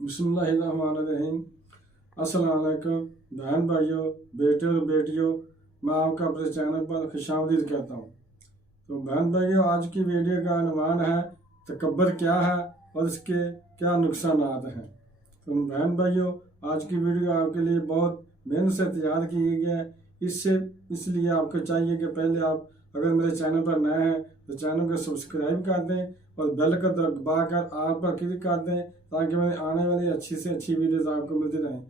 बिस्मिल्लाहिर्रहमानिर्रहीम। अस्सलाम वालेकुम बहन भाइयों, बेटे और बेटियों, मैं आपका अपने चैनल पर खुशामदीद कहता हूँ। तो बहन भाइयों, आज की वीडियो का अनुमान है तकब्बर क्या है और इसके क्या नुकसान हैं। तो बहन भाइयों, आज की वीडियो आपके लिए बहुत मेहनत से तैयार की गई है। इसलिए आपको चाहिए कि पहले आप अगर मेरे चैनल पर नए हैं तो चैनल को सब्सक्राइब कर दें और बेल को दबा कर आल पर क्लिक कर दें ताकि मेरी आने वाली अच्छी से अच्छी वीडियोस आपको मिलती रहें।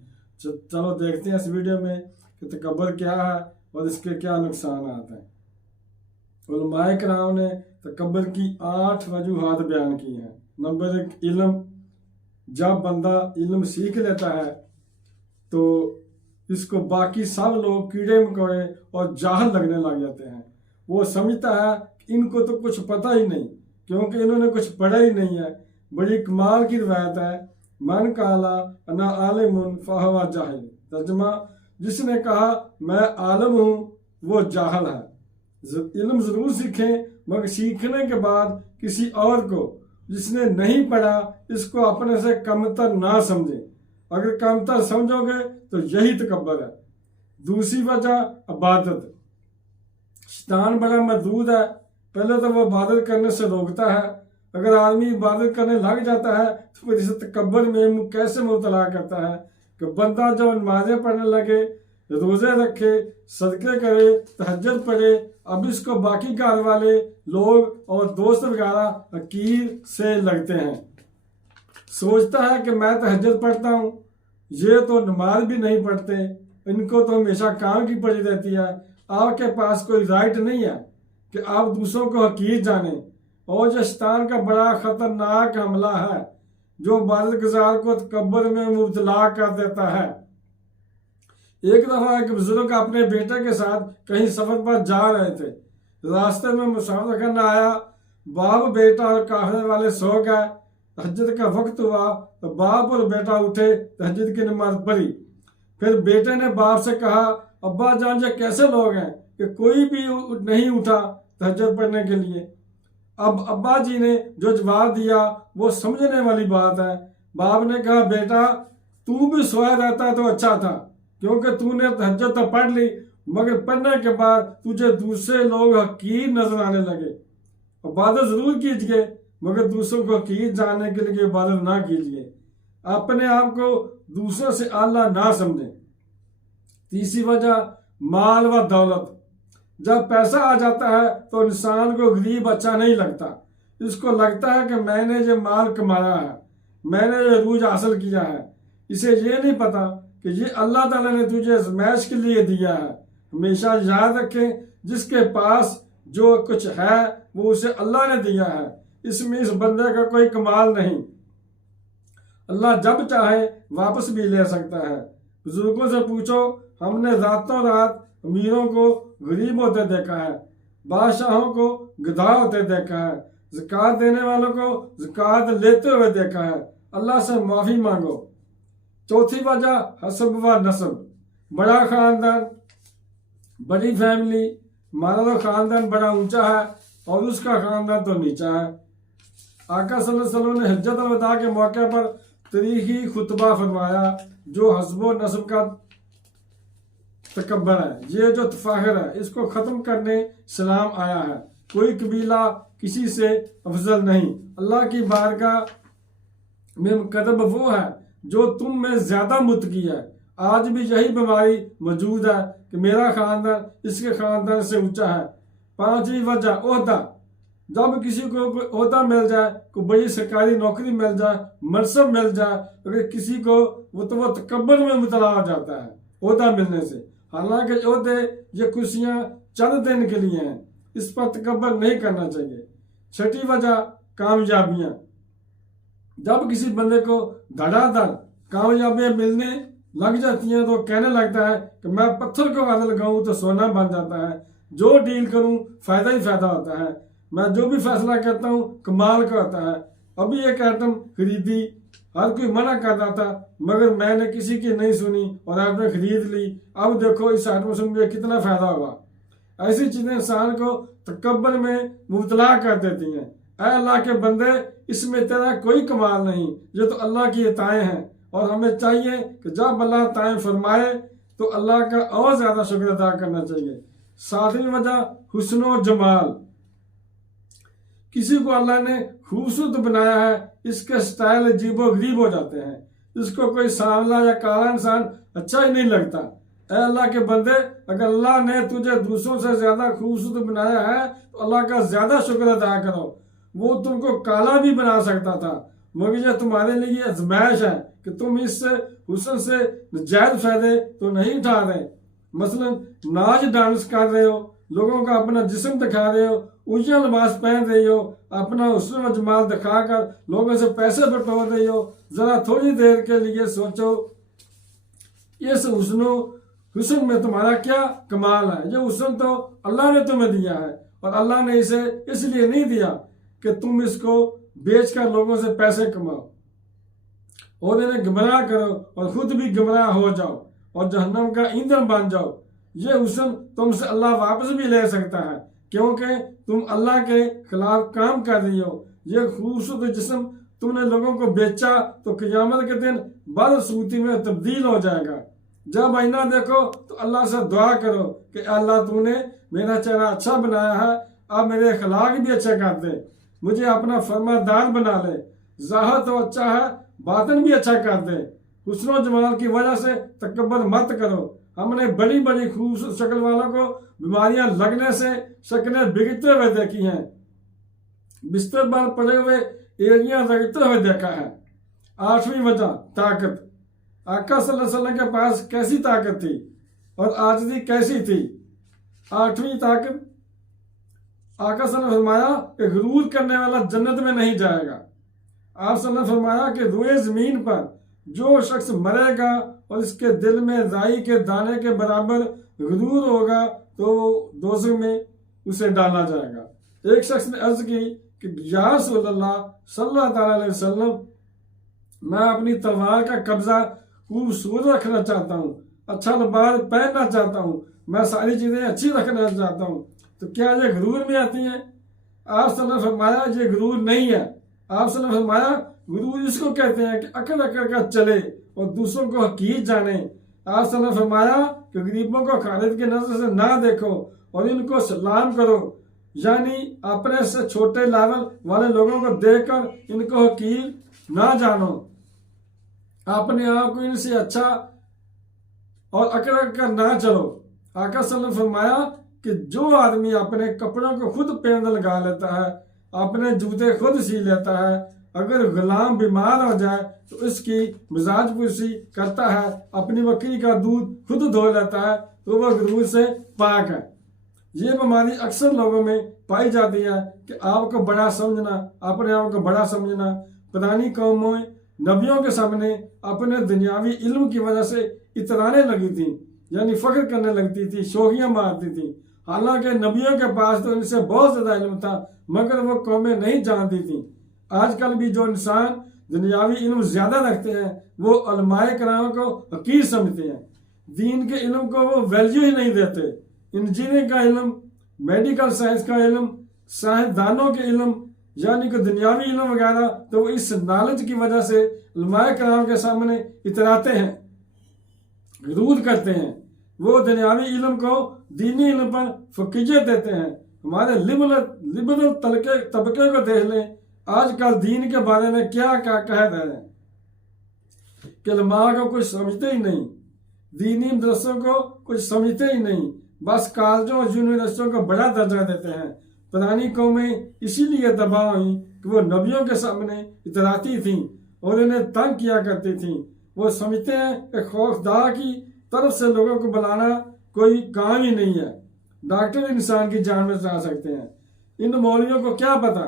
चलो देखते हैं इस वीडियो में कि तकब्बर क्या है और इसके क्या नुकसान हैं। उलमाए कराम ने तकब्बर की 8 वजूहात बयान की हैं। नंबर 1, इल्म। जब बंदा इल्म सीख लेता है तो इसको बाकी सब लोग कीड़े मकोड़े और जाहल लगने लग जाते हैं। वो समझता है कि इनको तो कुछ पता ही नहीं क्योंकि इन्होंने कुछ पढ़ा ही नहीं है। बड़ी कमाल की रवायत है, मन काला अना आलिमुन फहवा जाहिल। तर्जमा, जिसने कहा मैं आलम हूँ वो जाहल है। इल्म जरूर सीखें मगर सीखने के बाद किसी और को जिसने नहीं पढ़ा इसको अपने से कमतर ना समझें। अगर कमतर समझोगे तो यही तकब्बर है। दूसरी वजह इबादत। शैतान बड़ा मजदूर है, पहले तो वो इबादत करने से रोकता है। अगर आदमी इबादत करने लग जाता है तो फिर इसे तकब्बर में कैसे मुबतला करता है कि बंदा जब नमाजें पढ़ने लगे, रोजे रखे, सदके करे, तहज्जुद पढ़े, अब इसको बाकी घर वाले लोग और दोस्त वगैरह हकीर से लगते हैं। सोचता है कि मैं तहज्जुद पढ़ता हूँ, ये तो नमाज भी नहीं पढ़ते, इनको तो हमेशा काम की पड़ी रहती है। आपके पास कोई राइट नहीं है कि आप दूसरों को हकीर जाने। और जो शैतान का बड़ा खतरनाक हमला है जो इबादत गुजार को तकब्बर में मुबतला कर देता है। एक दफा एक बुजुर्ग अपने बेटे के साथ कहीं सफर पर जा रहे थे। रास्ते में मुसाफिर करना आया। बाप, बेटा और काफले वाले सो गए। तहज्जुद का वक्त हुआ तो बाप और बेटा उठे, तहज्जुद की नमाज पढ़ी। फिर बेटे ने बाप से कहा, अब्बा जान, ये कैसे लोग हैं कि कोई भी नहीं उठा तहज्जुद पढ़ने के लिए। अब अब्बा जी ने जो जवाब दिया वो समझने वाली बात है। बाप ने कहा, बेटा तू भी सोया रहता तो अच्छा था क्योंकि तूने तहज्जुद तो पढ़ ली मगर पढ़ने के बाद तुझे दूसरे लोग हकीर नजर आने लगे। इबादत जरूर कीजिए मगर दूसरों को हकीर जानने के लिए इबादत ना कीजिए। अपने आप को दूसरों से आला ना समझें। तीसरी वजह, माल व दौलत। जब पैसा आ जाता है तो इंसान को गरीब अच्छा नहीं लगता। इसको लगता है कि मैंने ये माल कमाया है, मैंने ये रूज हासिल किया है। इसे ये नहीं पता कि ये अल्लाह ताला ने तुझे आज़माइश के लिए दिया है। हमेशा याद रखें, जिसके पास जो कुछ है वो उसे अल्लाह ने दिया है, इसमें इस बंदे का कोई कमाल नहीं। अल्लाह जब चाहे वापस भी ले सकता है। बुजुर्गों से पूछो, हमने रातों रात अमीरों को गरीब होते देखा है, बादशाहों को गधा होते देखा है, ज़कात देने वालों को ज़कात लेते हुए देखा है। अल्लाह से माफ़ी मांगो। चौथी वजह, हसब व नसब। बड़ा खानदान, बड़ी फैमिली। हमारा तो खानदान बड़ा ऊंचा है और उसका खानदान तो नीचा है। आका सल्लल्लाहु अलैहि वसल्लम ने हज्जत अल वदा के मौके पर तरीखी खुतबा फरमाया जो हस्ब व नस्ब का तकब्बर है, ये जो तफाखर है, इसको खत्म करने सलाम आया है। कोई कबीला किसी से अफजल नहीं। अल्लाह की बारगाह में मुकद्दम वो है जो तुम में ज्यादा मुत्तकी है। आज भी यही बीमारी मौजूद है कि मेरा खानदान इसके खानदान से ऊंचा है। पांचवी वजह, ओहदा। जब किसी को ओहदा मिल जाए, कोई बड़ी सरकारी नौकरी मिल जाए, मनसब मिल जाए, अगर किसी को वो तकब्बर में मुबतला हो जाता है ओहदा मिलने से। हालांकि ओहदे ये कुर्सियां चंद दिन के लिए हैं, इस पर तकब्बर नहीं करना चाहिए। छठी वजह, कामयाबियां। जब किसी बंदे को धड़ाधड़ कामयाबियां मिलने लग जाती हैं तो कहने लगता है कि मैं पत्थर को हाथ लगाऊं तो सोना बन जाता है, जो डील करूं फायदा ही फायदा होता है, मैं जो भी फैसला करता हूं कमाल का होता है। अभी एक आइटम खरीदी, हर कोई मना कर रहा था मगर मैंने किसी की नहीं सुनी और आइटम खरीद ली। अब देखो इस आइटम से मुझे कितना फायदा हुआ। ऐसी चीजें इंसान को तकब्बर में मुबतला कर देती हैं। ऐ अल्लाह के बंदे, इसमें तेरा कोई कमाल नहीं, ये तो अल्लाह की अताएं हैं और हमें चाहिए कि जब अल्लाह अताएं फरमाए तो अल्लाह का और ज़्यादा शुक्र अदा करना चाहिए। सातवीं वजह हुस्न जमाल। किसी को अल्लाह ने खूबसूरत बनाया है, इसके स्टाइल अजीबो गरीब हो जाते हैं, इसको कोई सांवला या काला इंसान अच्छा ही नहीं लगता। ऐ अल्लाह के बंदे, अगर अल्लाह ने तुझे दूसरों से ज्यादा खूबसूरत बनाया है तो अल्लाह का ज्यादा शुक्र अदा करो। वो तुमको काला भी बना सकता था, मगर ये तुम्हारे लिए आजमाइश है कि तुम इस हुस्न से नाजायज फायदे तो नहीं उठा रहे। मसलन नाच डांस कर रहे हो, लोगों का अपना जिस्म दिखा रहे हो, ऊंचा लिबास पहन रही हो, अपना हुस्न व जमाल दिखाकर लोगों से पैसे बटोर रही हो। जरा थोड़ी देर के लिए सोचो, इस हुस्न में तुम्हारा क्या कमाल है। ये हुस्न तो अल्लाह ने तुम्हें दिया है और अल्लाह ने इसे इसलिए नहीं दिया कि तुम इसको बेचकर लोगों से पैसे कमाओ और इन्हें गुमराह करो और खुद भी गुमराह हो जाओ और जहन्नम का ईंधन बन जाओ। ये हुस्न तुमसे अल्लाह वापस भी ले सकता है, क्योंकि तुम अल्लाह के खिलाफ काम कर रही हो। ये खूबसूरत जिस्म तुमने लोगों को बेचा तो क़यामत के दिन बदसूरती में तब्दील हो जाएगा। जब आईना देखो तो अल्लाह से दुआ करो कि अल्लाह तूने मेरा चेहरा अच्छा बनाया है, अब मेरे अखलाक भी अच्छे कर दे, मुझे अपना फरमादार बना ले। ज़ाहिर तो अच्छा है, बातन भी अच्छा कर दे। हुस्न जमाल की वजह से तकब्बुर मत करो। हमने बड़ी बड़ी खूबसूरत शक्ल वालों को बीमारियां लगने से शक्लें बिगड़ते हुए देखी हैं, बिस्तर पर पड़े हुए एड़ियां रगड़ते हुए देखा है। आठवीं वजह ताकत। आका सल्लल्लाहु अलैहि वसल्लम के पास कैसी ताकत थी और आजिज़ी कैसी थी। आठवीं ताकत, आका सल्लल्लाहु अलैहि वसल्लम फरमाया कि गुरूर करने वाला जन्नत में नहीं जाएगा। आप सल्लल्लाहु अलैहि वसल्लम फरमाया कि रोए जमीन पर जो शख्स मरेगा और इसके दिल में राई के दाने के बराबर गुरूर होगा तो दोज़ख में उसे डाला जाएगा। एक शख्स ने अर्ज की कि या रसूलल्लाह सल्लल्लाहु अलैहि वसल्लम, मैं अपनी तलवार का कब्जा खूबसूरत रखना चाहता हूँ, अच्छा लिबास पहनना चाहता हूँ, मैं सारी चीज़ें अच्छी रखना चाहता हूँ, तो क्या ये गुरूर में आती हैं? आप सल्लल्लाहु अलैहि वसल्लम फरमाया ये गुरूर नहीं है। आप सल्लल्लाहु अलैहि वसल्लम फरमाया गुरूर इसको कहते हैं कि अकड़ अकड़ कर चले और दूसरों को हकीर जाने। आप सल्लल्लाहु अलैहि वसल्लम फरमाया कि गरीबों को खालिद की नजर से ना देखो और इनको सलाम करो, यानी अपने से छोटे लेवल वाले लोगों को देखकर इनको हकीर ना जानो, अपने आप को इनसे अच्छा और अकड़ कर ना चलो। आका सल्लल्लाहु अलैहि वसल्लम फरमाया कि जो आदमी अपने कपड़ों को खुद पेंद लगा लेता है, अपने जूते खुद सी लेता है, अगर गुलाम बीमार हो जाए तो इसकी मिजाज पुरसी करता है, अपनी बकरी का दूध खुद धो लेता है, तो वह गुरूर से पाक है। ये बीमारी अक्सर लोगों में पाई जाती है कि आपको बड़ा समझना, अपने आप को बड़ा समझना। पुरानी कौमों नबियों के सामने अपने दुनियावी इल्म की वजह से इतराने लगी थी, यानी फख्र करने लगती थी, शोखियां मारती थी। हालांकि नबियों के पास तो इनसे बहुत ज्यादा इल्म था, मगर वो कौमें नहीं जानती थी। आजकल भी जो इंसान दुनियावी इल्म ज्यादा रखते हैं वो उलमाए कराम को हकीर समझते हैं, दीन के इल्म को वो वैल्यू ही नहीं देते। इंजीनियरिंग का इल्म, मेडिकल साइंस का इल्म, साइंसदानों के इल्म यानी कि दुनियावी इल्म वगैरह, तो वो इस नॉलेज की वजह से उलमाए कराम के सामने इतराते हैं, गुरूर करते हैं। वो दुनियावी इल्म को दीनी इल्म पर फकीयत देते हैं। हमारे लिबरल तबके को देख लें, आजकल दीन के बारे में क्या क्या कह रहे हैं कि उलमा को कुछ समझते ही नहीं, दीनी मदरसों को कुछ समझते ही नहीं, बस कॉलेजों और यूनिवर्सिटियों को बड़ा दर्जा देते हैं। पुरानी कौमें इसीलिए दबाव हुई कि वो नबियों के सामने इतराती थीं और इन्हें तंग किया करती थीं। वो समझते हैं कि खौफदा की तरफ से लोगों को बुलाना कोई काम ही नहीं है, डॉक्टर इंसान की जान में बचा सकते हैं। इन मौलवियों को क्या पता,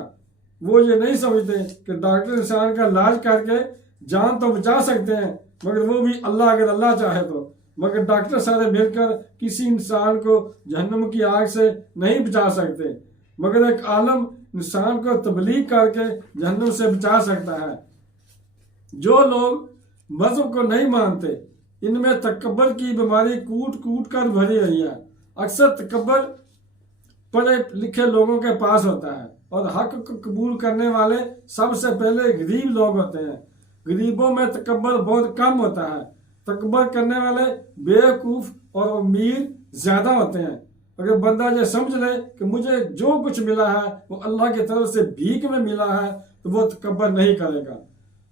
वो ये नहीं समझते कि डॉक्टर इंसान का इलाज करके जान तो बचा सकते हैं, मगर वो भी अल्लाह, अगर अल्लाह चाहे तो। मगर डॉक्टर सारे मिलकर किसी इंसान को जहन्नम की आग से नहीं बचा सकते, मगर एक आलम इंसान को तबलीग करके जहन्नम से बचा सकता है। जो लोग मजहब को नहीं मानते, इनमें तकब्बर की बीमारी कूट कूट कर भरी हुई है। अक्सर तकब्बर पढ़े लिखे लोगों के पास होता है और हक को कबूल करने वाले सबसे पहले गरीब लोग होते हैं। गरीबों में तकब्बर बहुत कम होता है। तकब्बर करने वाले बेवकूफ़ और अमीर ज़्यादा होते हैं। अगर बंदा ये समझ ले कि मुझे जो कुछ मिला है वो अल्लाह की तरफ से भीख में मिला है, तो वो तकब्बर नहीं करेगा।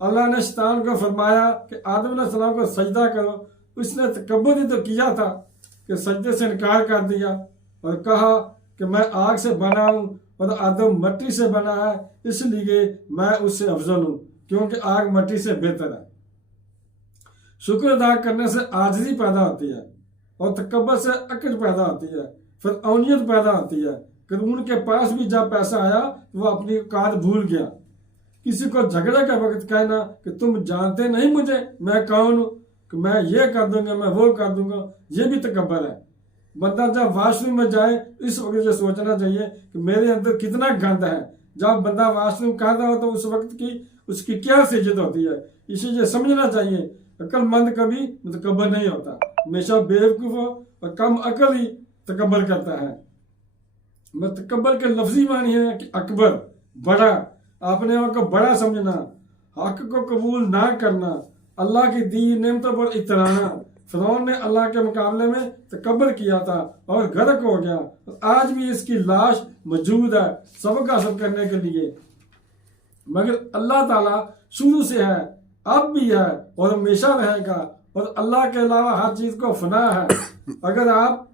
अल्लाह ने शैतान को फरमाया कि आदम अलैहिस्सलाम को सजदा करो, उसने तकब्बर ही तो किया था कि सजदे से इनकार कर दिया और कहा कि मैं आग से बना हूँ और आदम मिट्टी से बना है, इसलिए मैं उससे अफजल हूँ, क्योंकि आग मिट्टी से बेहतर है। शुक्र अदा करने से आजिज़ी पैदा होती है और तकब्बर से अक्ल पैदा होती है, फिर औनियत पैदा होती है। कानून के पास भी जब पैसा आया तो वो अपनी औकात भूल गया। किसी को झगड़े के वक्त कहना कि तुम जानते नहीं मुझे, मैं कौन हूँ, कि मैं ये कर दूंगा, मैं वो कर दूंगा, ये भी तकब्बर है। बंदा जब वॉशरूम में जाए इस वक्त ये सोचना चाहिए कि मेरे अंदर कितना गंद है। जब बंदा वॉशरूम कर रहा हो तो उस वक्त की उसकी क्या सेजत होती है, इसे समझना चाहिए। अक्लमंद कभी तकब्बर नहीं होता, हमेशा बेवकूफ़ और कम अकल ही तकब्बर करता है। तकब्बर के लफ्जी मानी है कि अकबर, बड़ा, अपने आप को बड़ा समझना, हक को कबूल ना करना, अल्लाह की दी नेमतों पर इतराना। फिरौन ने अल्लाह के मुकाबले में तकब्बर किया था और गर्क हो गया। आज भी इसकी लाश मौजूद है सबक हासिल करने के लिए। मगर अल्लाह ताला शुरू से है, अब भी है और हमेशा रहेगा, और अल्लाह के अलावा हर चीज़ को फना है। अगर आप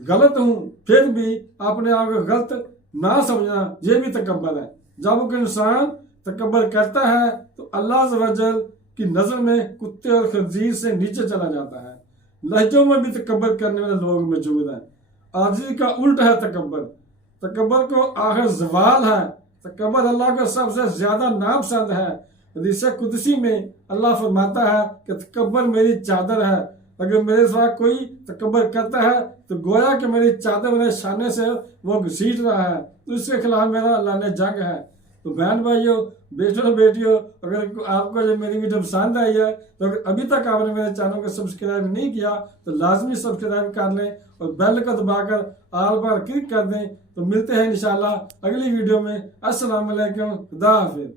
गलत हूँ फिर भी अपने आप को गलत ना समझना, ये भी तकब्बर है। जब कोई इंसान तकब्बर करता है तो अल्लाह अज़्ज़ की नज़र में कुत्ते और खंजीर से नीचे चला जाता है। लहजों में भी तकब्बर करने वाले लोग मौजूद हैं। आजिज़ी का उल्ट है तकब्बर। तकब्बर को आखिर ज़वाल है। तकब्बर अल्लाह को सबसे ज़्यादा नापसंद है। हदीस कुदसी में अल्लाह फरमाता है कि तकब्बर मेरी चादर है, अगर मेरे सिवा कोई तकब्बर करता है तो गोया कि मेरी चादर मेरे शाने से वो घसीट रहा है, तो इसके खिलाफ मेरा अल्लाह ने जंग है। तो बहन भाइयों, बेटों बेटियों, अगर आपको जो मेरी वीडियो पसंद आई है तो अगर अभी तक आपने मेरे चैनल को सब्सक्राइब नहीं किया तो लाजमी सब्सक्राइब कर लें और बेल को दबाकर आल पर क्लिक कर दें। तो मिलते हैं इंशाल्लाह अगली वीडियो में। अस्सलाम वालेकुम, खुदा हाफिज़।